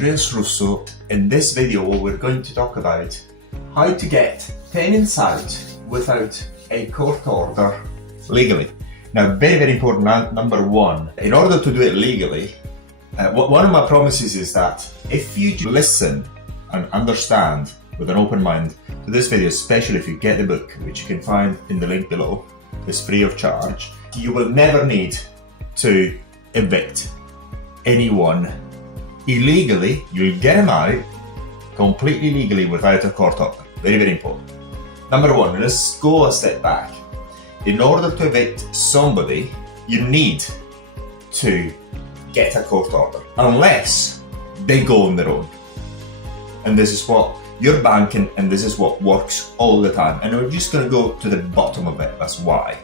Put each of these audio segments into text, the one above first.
Andreas Russo. In this video, we're going to talk about how to get tenants out without a court order legally. Now, very important, number one, in order to do it legally, one of my promises is that if you listen and understand with an open mind to this video, especially if you get the book, which you can find in the link below, it's free of charge, you will never need to evict anyone illegally. You'll get them out completely legally without a court order. Very, very important. Number one, let's go a step back. In order to evict somebody, you need to get a court order, unless they go on their own. And this is what you're banking, and this is what works all the time. And we're just going to go to the bottom of it. That's why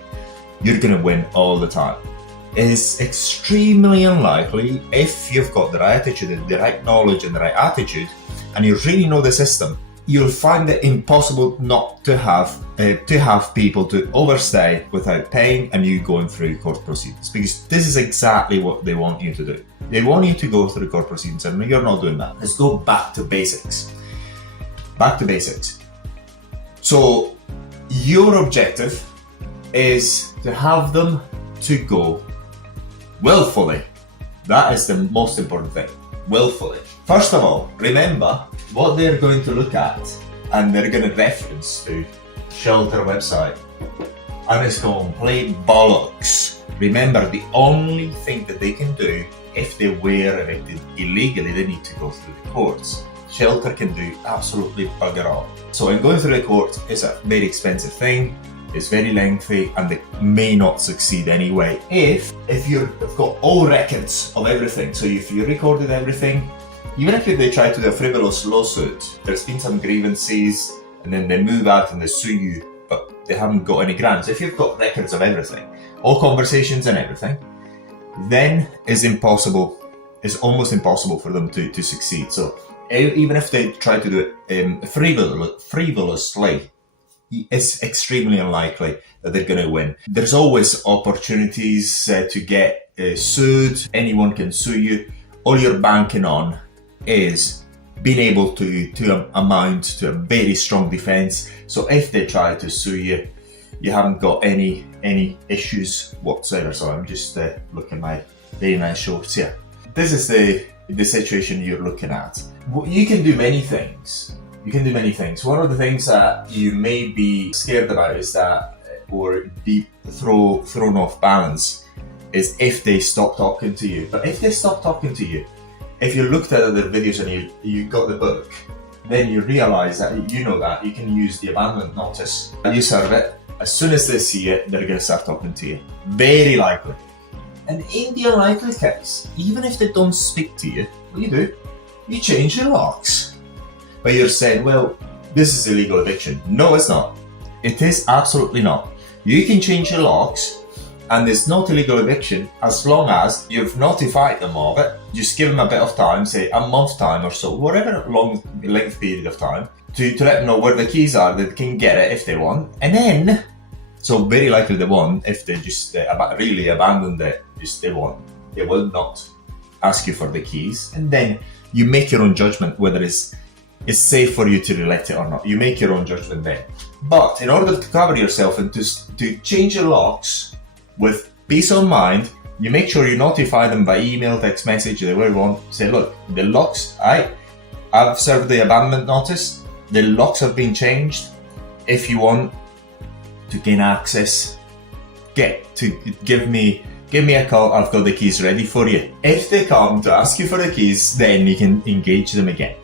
you're going to win all the time. It is extremely unlikely, if you've got the right attitude, the right knowledge and the right attitude, and you really know the system, you'll find it impossible not to have people to overstay without paying and you going through court proceedings, because this is exactly what they want you to do. They want you to go through court proceedings, and you're not doing that. Let's go back to basics. Back to basics. So your objective is to have them to go willfully. That is the most important thing. Willfully. First of all, remember what they're going to look at, and they're going to reference to shelter website, and it's complete bollocks. Remember, the only thing that they can do if they were evicted illegally, they need to go through the courts. Shelter can do absolutely bugger all. So in going through the court, it's a very expensive thing. It's very lengthy, and they may not succeed anyway if you've got all records of everything. So if you recorded everything, even if they try to do a frivolous lawsuit, there's been some grievances, and then they move out and they sue you, but they haven't got any grounds. If you've got records of everything, all conversations and everything, then it's almost impossible for them to succeed. So even if they try to do it frivolously, it's extremely unlikely that they're going to win. There's always opportunities to get sued. Anyone can sue you. All you're banking on is being able to amount to a very strong defense. So if they try to sue you, you haven't got any issues whatsoever. So I'm just looking at my very nice shorts here. This is the situation you're looking at. You can do many things. One of the things that you may be scared about is that, or be thrown off balance, is if they stop talking to you. But if they stop talking to you, if you looked at other videos and you got the book, then you realize that you can use the abandonment notice. You serve it. As soon as they see it, they're going to start talking to you. Very likely. And in the unlikely case, even if they don't speak to you, what do? You change the locks. But you're saying, well, this is illegal eviction. No, it's not. It is absolutely not. You can change your locks, and it's not illegal eviction as long as you've notified them of it. Just give them a bit of time, say a month time or so, whatever long length period of time, to let them know where the keys are. They can get it if they want. And then, so very likely they won't, if they just really abandon it, they won't. They will not ask you for the keys. And then you make your own judgment whether it's safe for you to relate it or not. You make your own judgment then. But in order to cover yourself and to change your locks with peace of mind, you make sure you notify them by email, text message, whatever you want. Say, look, the locks, I've served the abandonment notice. The locks have been changed. If you want to gain access, give me a call. I've got the keys ready for you. If they come to ask you for the keys, then you can engage them again.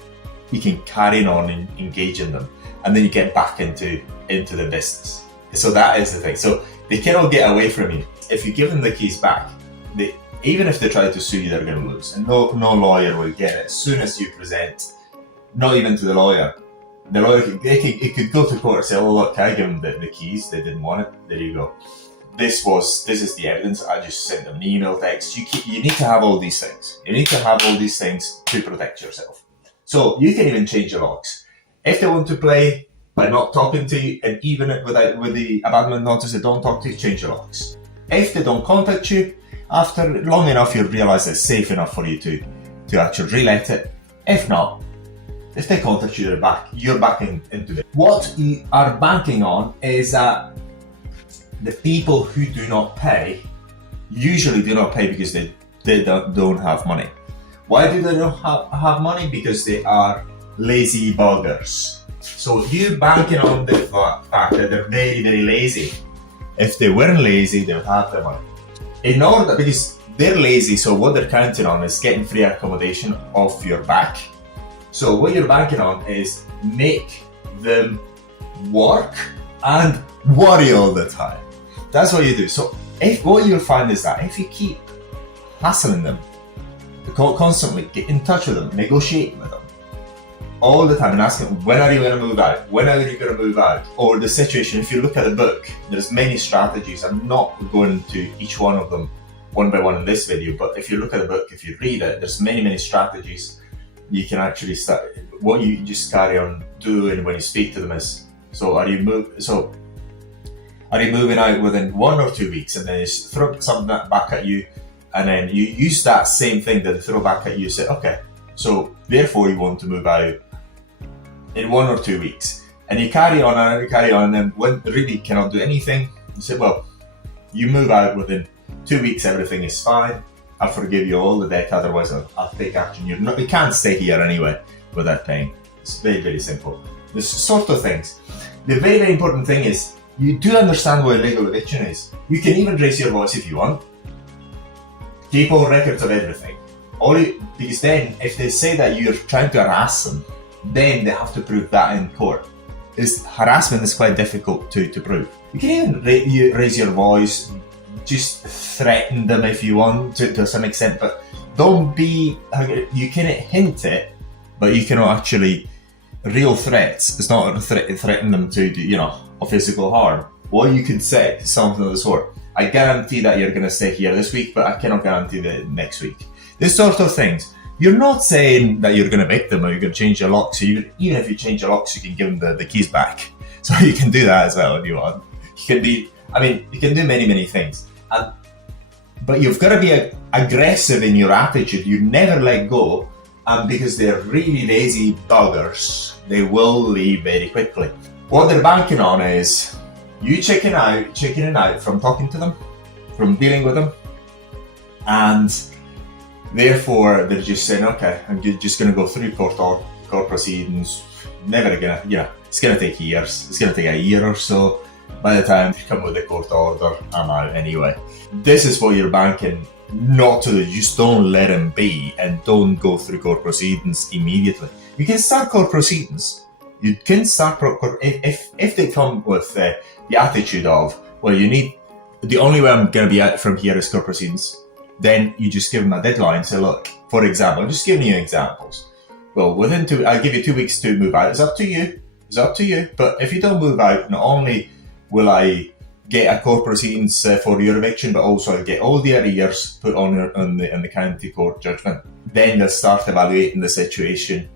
You can carry on and engage in them, and then you get back into the business. So that is the thing. So they cannot get away from you. If you give them the keys back, even if they try to sue you, they're going to lose. And no lawyer will get it. As soon as you present, not even to the lawyer it could go to court and say, oh look, I give them the keys, they didn't want it, there you go. This is the evidence. I just sent them an email, text. You need to have all these things. You need to have all these things to protect yourself. So you can even change your locks. If they want to play by not talking to you, and even with the abandonment notice, they don't talk to you, change your locks. If they don't contact you, after long enough, you'll realize it's safe enough for you to actually relet it. If not, if they contact you, you're back into it. What you are banking on is that the people who do not pay usually do not pay because they don't have money. Why do they not have money? Because they are lazy buggers. So you banking on the fact that they're very, very lazy. If they weren't lazy, they would have their money. Because they're lazy, so what they're counting on is getting free accommodation off your back. So what you're banking on is make them work and worry all the time. That's what you do. So what you'll find is that if you keep hassling them, constantly get in touch with them, negotiate with them all the time and ask them, when are you going to move out? When are you going to move out? Or the situation, if you look at the book, there's many strategies. I'm not going to each one of them one by one in this video, but if you look at the book, if you read it, there's many strategies you can actually start. What you just carry on doing when you speak to them is, are you moving out within 1 or 2 weeks? And then you throw something back at you, and then you use that same thing that they throw back at you. Say, okay, so therefore you want to move out in 1 or 2 weeks, and you carry on and then when they really cannot do anything, you say, well, you move out within 2 weeks, everything is fine, I'll forgive you all the debt, otherwise I'll take action. You can't stay here anyway without paying. It's very simple. This sort of things. The very important thing is you do understand what illegal eviction is. You can even raise your voice if you want. Keep all records of everything. Because then if they say that you're trying to harass them, then they have to prove that in court. Harassment is quite difficult to prove. You can even raise your voice, just threaten them if you want to some extent, but you can hint it, but you cannot actually, real threats, it's not threaten them to do, a physical harm. What you could say, something of the sort, I guarantee that you're going to stay here this week, but I cannot guarantee the next week. This sort of things. You're not saying that you're going to evict them or you're going to change your locks. So even if you change your locks, you can give them the keys back. So you can do that as well if you want. You can do many things. But you've got to be aggressive in your attitude. You never let go. And because they're really lazy buggers, they will leave very quickly. What they're banking on is you checking out from talking to them, from dealing with them, and therefore they're just saying, okay, I'm just going to go through court proceedings. Never gonna, it's going to take years. It's going to take a year or so. By the time you come with the court order, I'm out anyway. This is what you're banking not to do. Just don't let them be and don't go through court proceedings immediately. You can start court proceedings. You can start if they come with the attitude of, well, the only way I'm going to be out from here is court proceedings. Then you just give them a deadline. Say, look, for example, I'm just giving you examples. Well, I'll give you 2 weeks to move out. It's up to you. But if you don't move out, not only will I get a court proceedings for your eviction, but also I'll get all the arrears put on the county court judgment. Then they'll start evaluating the situation.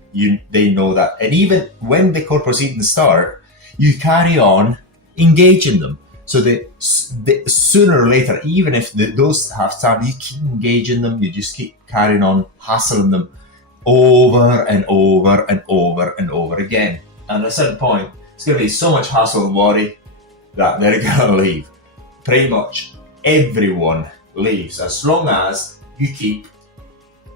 They know that, and even when the court proceedings start, you carry on engaging them. So they sooner or later, even if those have started, you keep engaging them. You just keep carrying on hassling them over and over and over and over again. And at a certain point, it's going to be so much hassle and worry that they're going to leave. Pretty much everyone leaves as long as you keep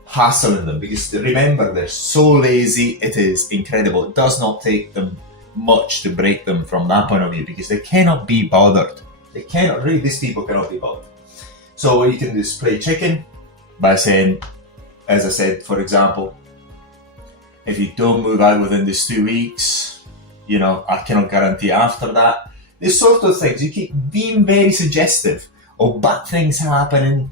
hassling them. Because remember, they're so lazy, it is incredible. It does not take them much to break them from that point of view because they cannot be bothered. These people cannot be bothered. So what you can do is play chicken by saying, as I said, for example, if you don't move out within these 2 weeks, I cannot guarantee after that. These sort of things, you keep being very suggestive of bad things happening.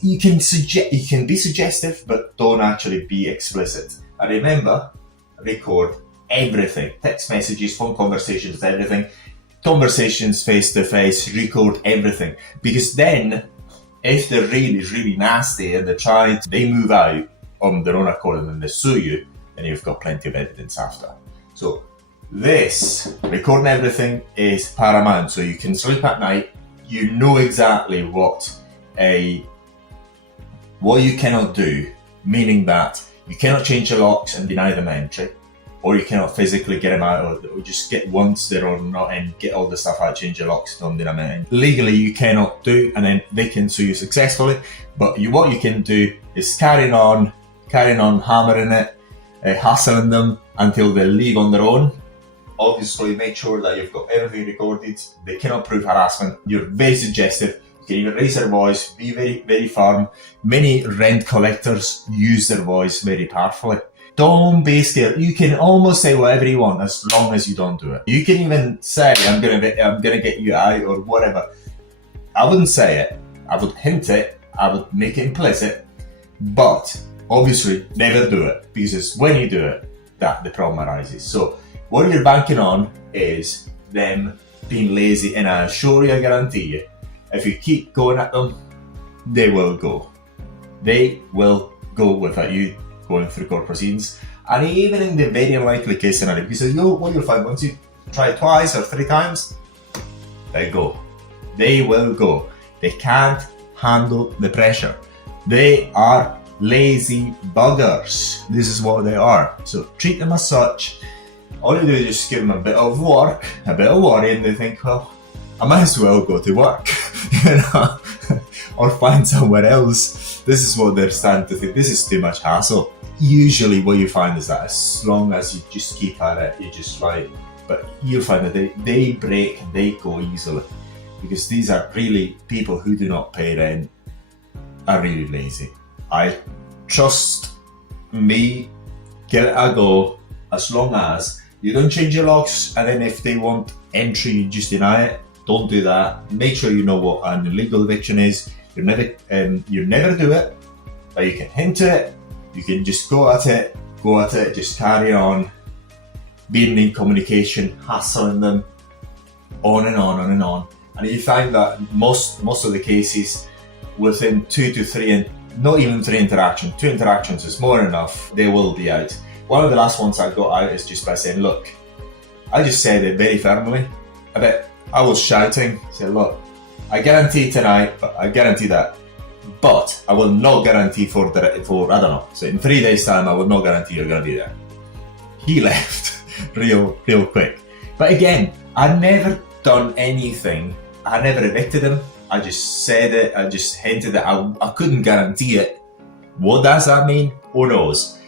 You can be suggestive, but don't actually be explicit. And remember, record everything. Text messages, phone conversations, everything. Conversations face to face, record everything. Because then, if they're really nasty and they move out on their own accord and then they sue you, then you've got plenty of evidence after. So recording everything is paramount, so you can sleep at night. You know exactly what you cannot do, meaning that You cannot change the locks and deny them entry, or you cannot physically get them out, or just get once they're or not and get all the stuff out, change the locks, don't deny them entry. Legally, you cannot do, and then they can sue you successfully. But what you can do is carrying on hammering it, hassling them until they leave on their own. Obviously, make sure that you've got everything recorded. They cannot prove harassment. You're very suggestive. You can even raise their voice, be very, very firm. Many rent collectors use their voice very powerfully. Don't be scared. You can almost say whatever you want as long as you don't do it. You can even say, I'm gonna get you out or whatever. I wouldn't say it. I would hint it. I would make it implicit. But obviously, never do it, because it's when you do it that the problem arises. So what you're banking on is them being lazy, and I assure you, I guarantee you, if you keep going at them, they will go. They will go without you going through court proceedings. And even in the very unlikely case scenario, because what you'll find, once you try twice or 3 times, they go. They will go. They can't handle the pressure. They are lazy buggers. This is what they are. So treat them as such. All you do is just give them a bit of work, a bit of worry, and they think, well, I might as well go to work, you know, or find somewhere else. This is what they're starting to think. This is too much hassle. Usually what you find is that as long as you just keep at it, you just like, but you'll find that they break and they go easily, because these are really people who do not pay rent, are really lazy. I trust me, give it a go, as long as you don't change your locks, and then if they want entry, you just deny it. Don't do that. Make sure you know what an illegal eviction is. You never do it, but you can hint it. You can just go at it, just carry on, being in communication, hassling them, on and on and on and on. And you find that most of the cases, within 2 to 3, and not even 3 interactions, 2 interactions is more than enough, they will be out. One of the last ones I got out is just by saying, look, I just said it very firmly. I was shouting, said, look, I guarantee tonight, but I guarantee that. But I will not guarantee for I don't know, so in 3 days' time, I will not guarantee you're going to be there. He left real quick. But again, I never done anything. I never evicted him. I just said it. I just hinted that I couldn't guarantee it. What does that mean? Who knows?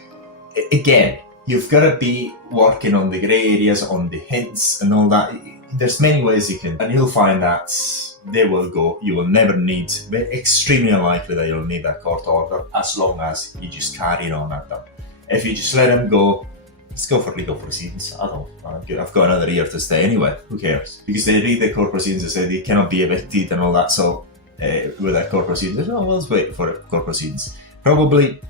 Again, you've got to be working on the grey areas, on the hints and all that. There's many ways you can, and you'll find that they will go. You will never need, extremely unlikely that you'll need a court order, as long as you just carry on at them. If you just let them go, let's go for legal proceedings. I've got another year to stay anyway. Who cares? Because they read the court proceedings and say they cannot be evicted and all that. So with that court proceedings, well, let's wait for court proceedings. Probably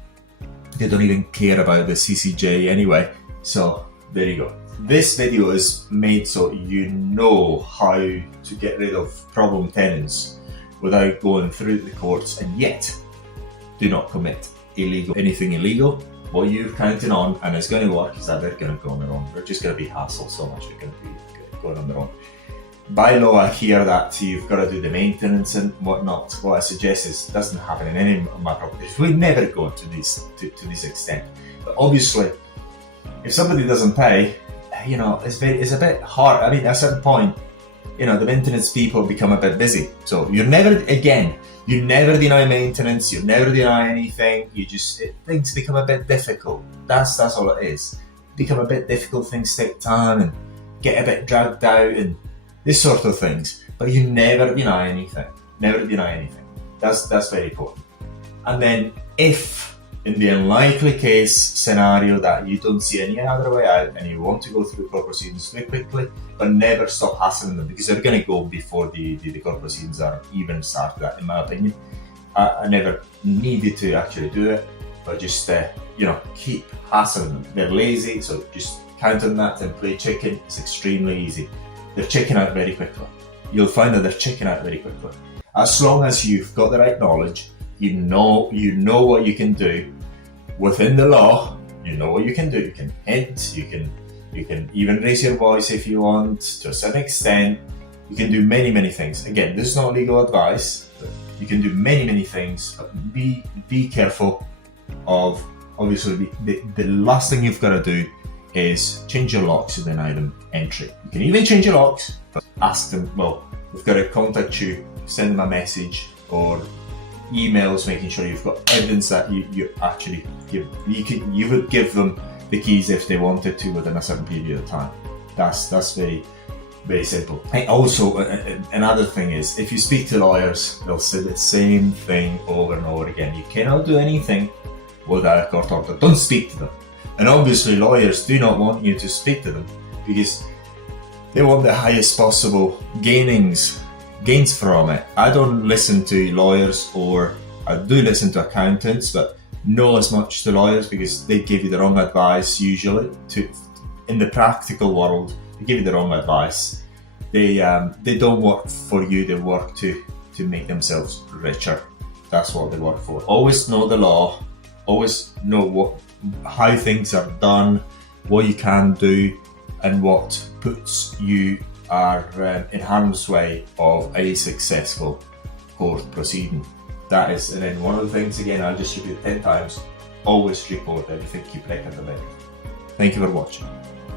they don't even care about the CCJ anyway. So there you go. This video is made so you know how to get rid of problem tenants without going through the courts, and yet do not commit anything illegal. What you're counting on, and it's going to work, is that they're going to go on their own. They're just going to be hassled so much, they're going to be going on their own. By law, I hear that you've got to do the maintenance and whatnot. What I suggest is, doesn't happen in any of my properties. We never go to this extent. But obviously, if somebody doesn't pay, you know, it's a bit hard. I mean, at a certain point, you know, the maintenance people become a bit busy. So you never deny maintenance, you never deny anything. Things become a bit difficult. That's all it is. Become a bit difficult, things take time and get a bit dragged out and this sort of things. But you never deny anything. Never deny anything. That's very important. And then if in the unlikely case scenario that you don't see any other way out and you want to go through court proceedings very quickly, but never stop hassling them, because they're going to go before the court proceedings are even started, in my opinion. I never needed to actually do it, but just keep hassling them. They're lazy, so just count on that and play chicken. It's extremely easy. They're checking out very quickly. You'll find that they're checking out very quickly. As long as you've got the right knowledge, you know what you can do within the law. You know what you can do. You can hint. You can even raise your voice if you want, to a certain extent. You can do many things. Again, this is not legal advice, but you can do many things. But be careful of obviously the last thing you've got to do is change your locks within item entry. You can even change your locks, but ask them, well, they've got to contact you, send them a message or emails, making sure you've got evidence that you actually give. You would give them the keys if they wanted to within a certain period of time. That's very, very simple. And also, another thing is, if you speak to lawyers, they'll say the same thing over and over again. You cannot do anything without a court order. Don't speak to them. And obviously lawyers do not want you to speak to them because they want the highest possible gains from it. I don't listen to lawyers, or I do listen to accountants, but not as much to lawyers because they give you the wrong advice usually. In the practical world, they give you the wrong advice. They don't work for you, they work to make themselves richer. That's what they work for. Always know the law, always know how things are done, what you can do, and what puts you in harm's way of a successful court proceeding. That is, and then one of the things, again, I'll just repeat 10 times, always report everything you recommend. Thank you for watching.